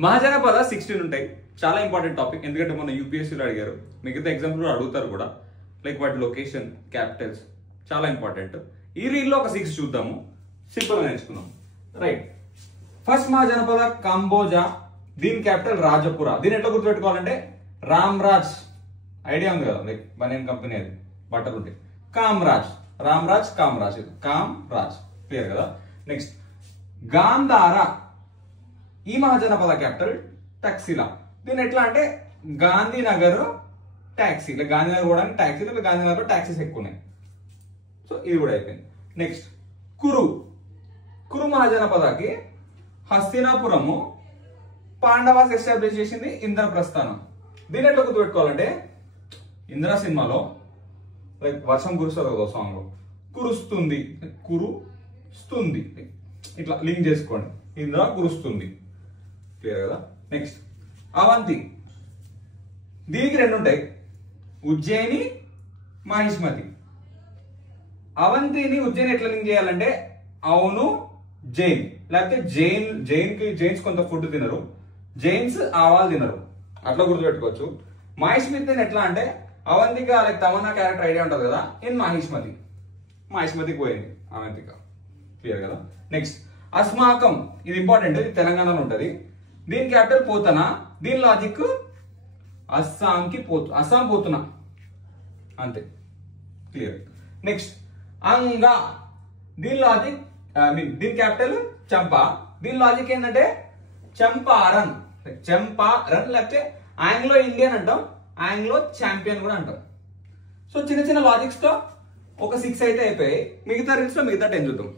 మహాజనపద 16 ఉంటాయి. చాలా important topic, ఎందుకంటే మొన్న యూపీఎస్సీలో అడిగారు, మిగతా ఎగ్జామ్స్లో అడుగుతారు కూడా. లైక్ వాటి లొకేషన్, క్యాపిటల్స్ చాలా ఇంపార్టెంట్. ఈ రీల్లో ఒక 6 చూద్దాము, సింపుల్గా నేర్చుకుందాం. రైట్, ఫస్ట్ మహాజనపద కాంబోజా, దీని క్యాపిటల్ రాజపుర. దీని ఎట్లా గుర్తుపెట్టుకోవాలంటే రామ్రాజ్, ఐడియా ఉంది కదా, లైక్ బనియన్ కంపెనీ, అది బట్టలు ఉంటాయి. కామ్రాజ్, రామ్రాజ్, కామ్రాజ్, కామ్రాజ్, క్లియర్ కదా. నెక్స్ట్ గాంధార, ఈ మహాజనపద క్యాపిటల్ టక్సిలా. దీని ఎట్లా అంటే గాంధీనగర్ ట్యాక్సీ, గాంధీనగర్ కూడా ట్యాక్సీ, గాంధీనగర్ ట్యాక్సీస్ ఎక్కువ ఉన్నాయి. సో ఇది కూడా అయిపోయింది. నెక్స్ట్ కురు, కురు మహాజనపదకి హస్తినాపురము, పాండవాస్ ఎస్టాబ్లిష్ చేసింది ఇంద్రప్రస్థానం. దీని ఎట్లా గుర్తుపెట్టుకోవాలంటే ఇంద్ర సినిమాలో లైక్ వర్షం కురుస్తుంది కదా సాంగ్ లో, కురుస్తుంది, కురుస్తుంది, ఇట్లా లింక్ చేసుకోండి, ఇంద్ర కురుస్తుంది, క్లియర్ కదా. నెక్స్ట్ అవంతి, దీనికి 2 ఉంటాయి, ఉజ్జయిని, మాహిష్మతి. అవంతిని ఉజ్జయిని ఎట్లా లింక్ చేయాలంటే అవును జైన్, లేకపోతే జైన్స్ కొంత ఫుడ్ తినరు, జైన్స్ ఆవాలు తినరు, అట్లా గుర్తుపెట్టుకోవచ్చు. మాహిష్మతిని ఎట్లా అంటే Avantika, like Tamannaah character idea ఉంటుంది కదా, ఇన్ మాహిష్మతి, మాహిష్మతికి పోయింది అవంతిక, క్లియర్ కదా. నెక్స్ట్ అస్మాకం, ఇది ఇంపార్టెంట్, ఇది తెలంగాణలో ఉంటుంది. దీని క్యాపిటల్ పోతన, దీని లాజిక్ అస్సాంకి అస్సాం పోతున్నా, అంతే, క్లియర్. నెక్స్ట్ అంగా, దీని లాజిక్ దీని క్యాపిటల్ చంపా, దీని లాజిక్ ఏంటంటే చంపారన్, చంపారన్, లేకపోతే ఆంగ్లో ఇండియన్ అంటాం, ఆంగ్లో ఛాంపియన్ కూడా అంటాం. సో చిన్న చిన్న లాజిక్స్ తో ఒక 6 అయితే అయిపోయాయి, మిగతా రీల్స్ లో మిగతా 10 చూద్దాం.